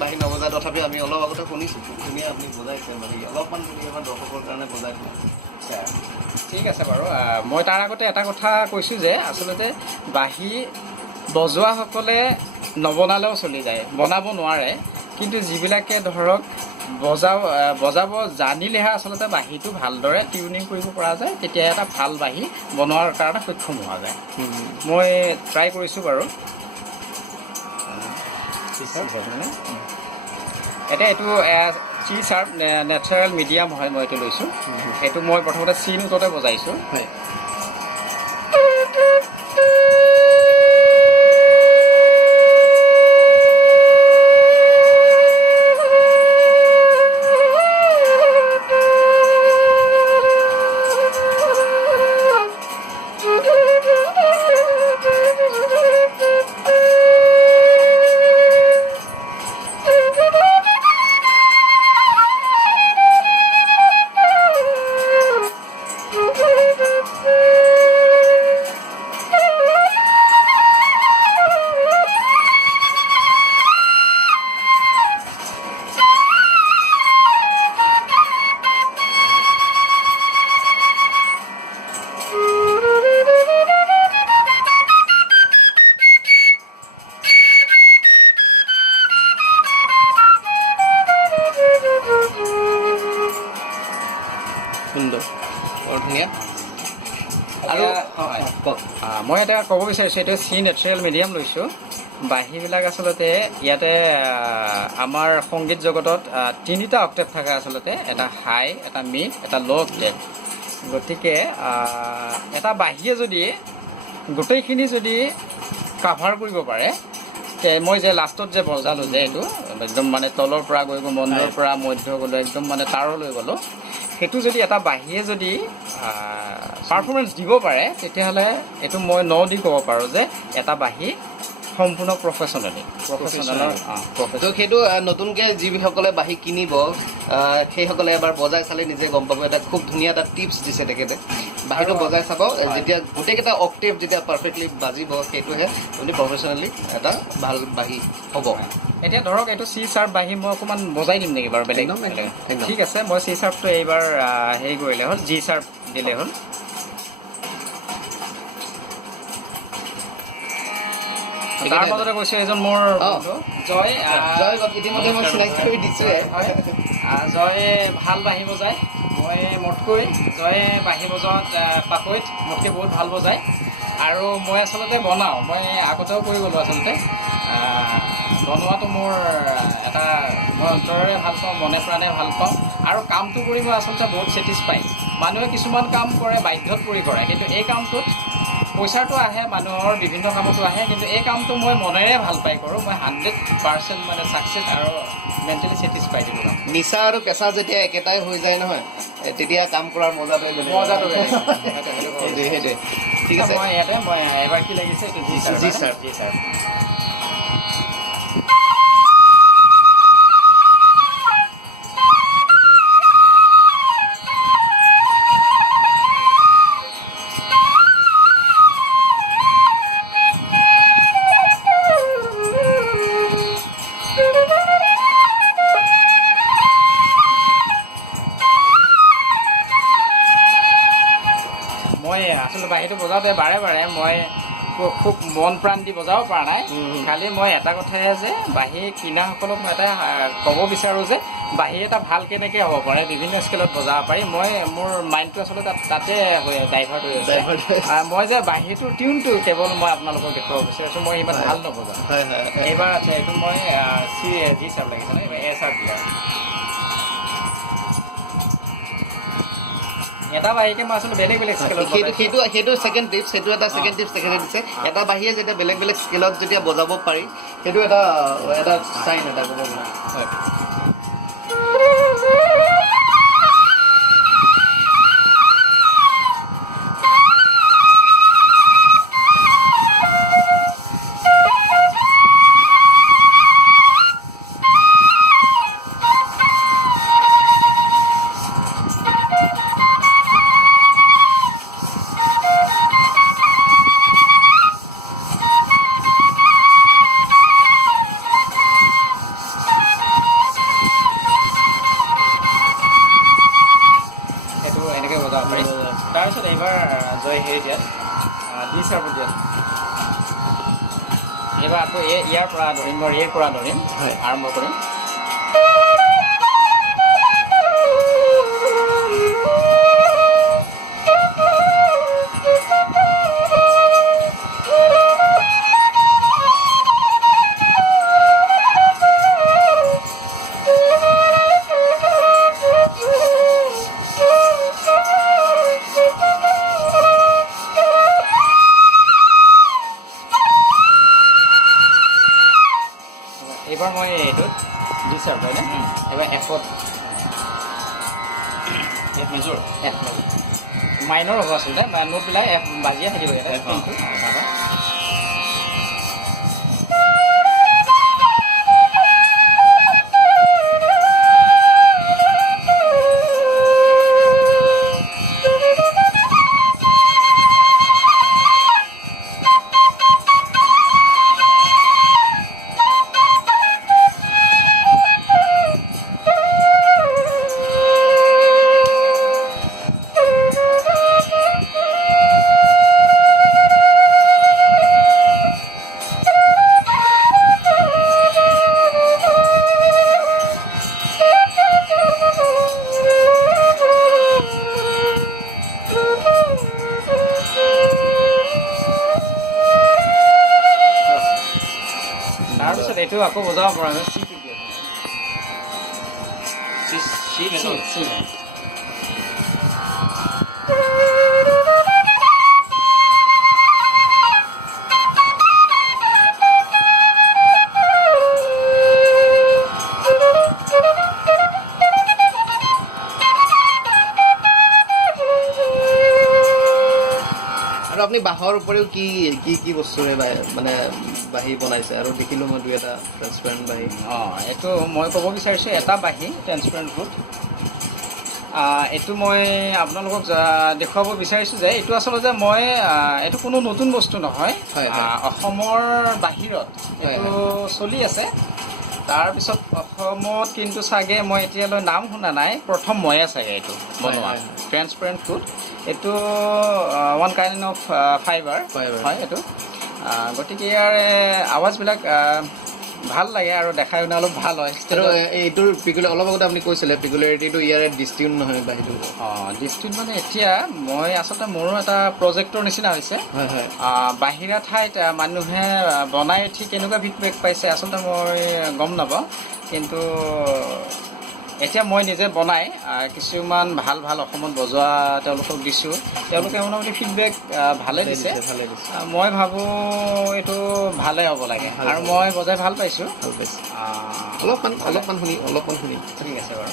বাঁহী নবজায় তথাপি আমি অলপ আগতে শুনিছোঁ খুব ধুনীয়া আপুনি বজাইছে বাঁহী অলপমান যদি আমাৰ দৰ্শকৰ কাৰণে বজাই দিওঁ আচ্ছা ঠিক আছে বাৰু মই তাৰ আগতে এটা কথা কৈছোঁ যে আচলতে বাঁহী বজোৱাসকলে নবনালেও চলি যায় বনাব নোৱাৰে কিন্তু যিবিলাকে ধৰক বজাব জানিলেহে আচলতে বাঁহীটো ভালদৰে টিউনিং কৰিব পৰা যায় তেতিয়া এটা ভাল বাঁহী বনোৱাৰ কাৰণে সক্ষম হোৱা যায় মই ট্ৰাই কৰিছোঁ বাৰু এতিয়া এইটো চি চাৰ্প নেচাৰেল মিডিয়াম হয় মই এইটো লৈছোঁ এইটো মই প্ৰথমতে চি নোটতে বজাইছোঁ হয় সুন্দৰ বৰ ধুনীয়া আৰু মই এটা ক'ব বিচাৰিছোঁ এইটো চি নেচাৰেল মিডিয়াম লৈছোঁ বাঁহীবিলাক আচলতে ইয়াতে আমাৰ সংগীত জগতত তিনিটা অক্টেভ থাকে আচলতে এটা হাই এটা মিড এটা ল' অক্টেভ গতিকে এটা বাঁহীয়ে যদি গোটেইখিনি যদি কাভাৰ কৰিব পাৰে মই যে লাষ্টত যে বজালোঁ যে এইটো একদম মানে তলৰ পৰা গৈ মন্দিৰৰ পৰা মধ্য গ'লোঁ একদম মানে তাৰলৈ গ'লোঁ সেইটো যদি এটা বাঁহীয়ে যদি পাৰফৰ্মেঞ্চ দিব পাৰে তেতিয়াহ'লে এইটো মই দি ক'ব পাৰোঁ যে এটা বাঁহী সম্পূৰ্ণ প্ৰফেচনেল তো সেইটো নতুনকৈ যিসকলে বাঁহী কিনিব সেইসকলে এবাৰ বজাই চালে নিজে গম পাব এটা খুব ধুনীয়া এটা টিপছ দিছে তেখেতে বাঁহীটো বজাই চাব যেতিয়া গোটেইকেইটা অক্টেভ যেতিয়া পাৰফেক্টলি বাজিব সেইটোহে আপুনি প্ৰফেচনেলি এটা ভাল বাঁহী হ'ব এতিয়া ধৰক এইটো চি চাৰ্প বাঁহী মই অকণমান বজাই দিম নেকি বাৰু বেলেগ ঠিক আছে মই চি চাৰ্পটো এইবাৰ হেৰি কৰিলে হ'ল জি চাৰ্প দিলে হ'ল তাৰ মাজতে কৈছে এজন মোৰ জয় ইতিমধ্যে মই চিনাকি কৰি দিছোঁ জয়ে ভাল বাঁহী বজায় মই মোতকৈ জয়ে বাঁহী বজোৱাত পাকৈত মোতকৈ বহুত ভাল বজায় আৰু মই আচলতে বনাওঁ মই আগতেও কৰি গ'লোঁ আচলতে বনোৱাটো মোৰ এটা মই অন্তৰেৰে ভাল পাওঁ মনে প্ৰাণে ভাল পাওঁ আৰু কামটো কৰি মই আচলতে বহুত ছেটিছফাই মানুহে কিছুমান কাম কৰে বাধ্যত পৰি কৰে কিন্তু এই কামটোত পইচাটো আহে মানুহৰ বিভিন্ন কামতো আহে কিন্তু এই কামটো মই মনেৰে ভাল পাই কৰোঁ মই 100% মানে ছাকচেছ আৰু মেণ্টেলি ছেটিছফাইড এইটো কাম নিচা আৰু পেচা যেতিয়া একেটাই হৈ যায় নহয় তেতিয়া কাম কৰাৰ মজাটোৱে বেলেগ সেইটোৱে ঠিক আছে মই ইয়াতে মই এবাৰ কি লাগিছে এইটো জি ছাৰ মই আচলতে বাঁহীটো বজাওঁতে বাৰে মই খুব মন প্ৰাণ দি বজাব পৰা নাই খালি মই এটা কথাহে যে বাঁহী কিনাসকলক মই এটা ক'ব বিচাৰোঁ যে বাঁহী এটা ভাল কেনেকৈ হ'ব পাৰে বিভিন্ন স্কেলত বজাব পাৰি মই মোৰ মাইণ্ডটো আচলতে তাতে ডাইভাৰ্ট হৈ আছে মই যে বাঁহীটোৰ টিউনটো কেৱল মই আপোনালোকক দেখুৱাব বিচাৰিছোঁ মই ইমান ভাল নবজাওঁ এইবাৰ আছে এইটো মই জি চাৰ্প লাগিছে ন এ চাৰ্প দিয়া এটা বাঁহীকে মই আচলতে বেলেগ স্কেলত সেইটো ছেকেণ্ড টিপছ সেইটো এটা ছেকেণ্ড টিপছ তেখেতে দিছে এটা বাঁহীয়ে যেতিয়া বেলেগ স্কেলত যেতিয়া বজাব পাৰি সেইটো এটা চাইন এটা হয় তাৰপিছত এইবাৰ জয় হেৰি দিয়াত ডি চাৰ্ভ দিয়াত এইবাৰ আকৌ ইয়াৰ পৰা ধৰিম মই ৰেৰ পৰা ধৰিম হয় আৰম্ভ কৰিম। এইবাৰ মই এইটোত ডি চাৰ্ভ হয়নে এইবাৰ এফত এফ মেজৰ মাইনৰ হ'ব আচলতে নোটবিলাক এফ বাজিয়ে থাকিব ইয়াতে তাৰপিছত এইটো আকৌ বজাব পৰা নাই চি আৰু আপুনি বাঁহৰ উপৰিও কি কি কি বস্তুৰে মানে বাঁহী বনাইছে আৰু দেখিলোঁ মই দুই এটা ট্ৰেন্সপাৰেণ্ট বাঁহী এইটো মই ক'ব বিচাৰিছোঁ এটা বাঁহী ট্ৰেন্সপাৰেণ্ট ফ্লুট এইটো মই আপোনালোকক দেখুৱাব বিচাৰিছোঁ যে এইটো আচলতে মই এইটো কোনো নতুন বস্তু নহয় অসমৰ বাহিৰত এইটো চলি আছে তাৰপিছত অসমত কিন্তু চাগে মই এতিয়ালৈ নাম শুনা নাই প্ৰথম ময়ে চাগে এইটো বনোৱা ট্ৰেন্সপাৰেণ্ট ফ্লুট এইটো ওৱান কাইণ্ড অফ ফাইবাৰ হয় এইটো গতিকে ইয়াৰ আৱাজবিলাক ভাল লাগে আৰু দেখাই শুনা অলপ ভাল হয় আৰু এইটোৰ অলপ আগতে আপুনি কৈছিলে পিকুলাৰিটিটো ইয়াৰে ডিষ্টিউন নহয় বাঁহীটো ডিষ্টিউন মানে এতিয়া মই আচলতে মোৰো এটা প্ৰজেক্টৰ নিচিনা হৈছে বাহিৰা ঠাইত মানুহে বনাই ঠিক কেনেকুৱা ফিডবেক পাইছে আচলতে মই গম নাপাওঁ কিন্তু এতিয়া মই নিজে বনাই কিছুমান ভাল ভাল অসমত বজোৱা তেওঁলোকক দিছোঁ তেওঁলোকে মোটামুটি ফিডবেক ভালে দিছে মই ভাবোঁ এইটো ভালে হ'ব লাগে আৰু মই বজাই ভাল পাইছোঁ অলপমান শুনি ঠিক আছে বাৰু